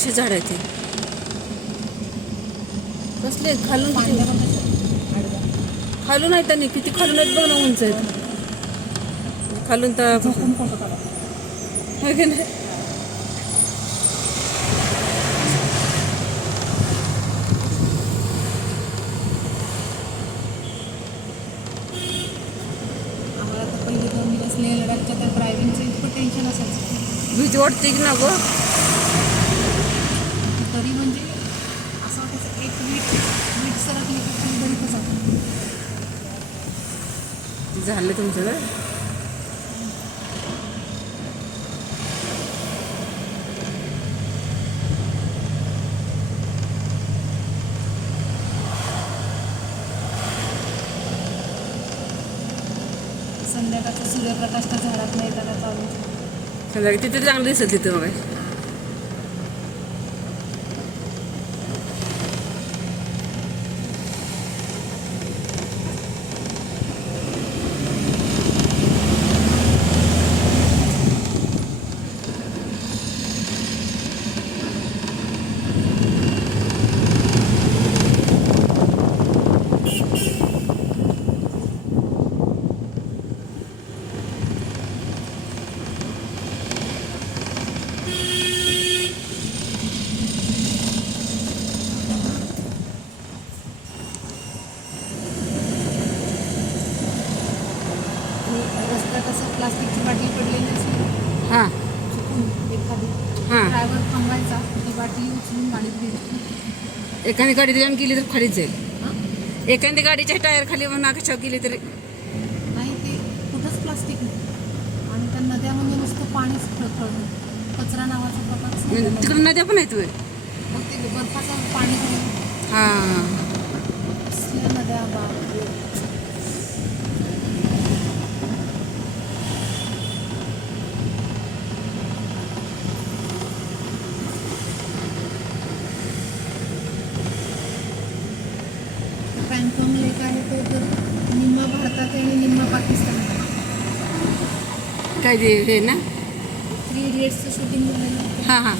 कशी झाड आहे ते कसले खालून खालून आहेत त्यांनी किती खालून आहेत बघ ना उंच आहेत खालून तर पहिले 2 दिवस लेह लडाखच्या त्या ड्रायव्हिंगचं इतकं टेन्शन असायचं भीती वाटते की ना गं तरी म्हणजे असं वाटायचं एक वीट सरकली की खाली दरीतच जातं झालं तुमचं ना संध्याकाळचं सूर्यप्रकाश त्या झाडात नाही येताना चालू संध्याकाळी तिथे चांगलं दिसत तिथं बघा रस्त्यात असं प्लास्टिकची बाटली पडलेली असली हां चुकून एखादी हां ड्रायव्हर थांबायचा ती बाटली उचलून गाडीत घ्यायची एखादी गाडी जाऊन गेली तर खालीच जाईल हां एखादी गाडीच्या टायर खाली म्हणून कशावर गेली तरी नाही ते कुठंच प्लास्टिक नाही आणि त्या नद्यामध्ये नुसतं पाणीच खळखळतं कचरा नावाचा प्रकारच नाही तिकडे नद्या पण आहेत मग ते बर्फाचं पाणी हां असल्या नद्या बापरे पॅन्थॉंग लेक आहे तो तर निम्मा भारतात आहे आणि निम्मा पाकिस्तान काय ते हे ना 3 इडियट्सचं शूटिंग झालेलं हां हां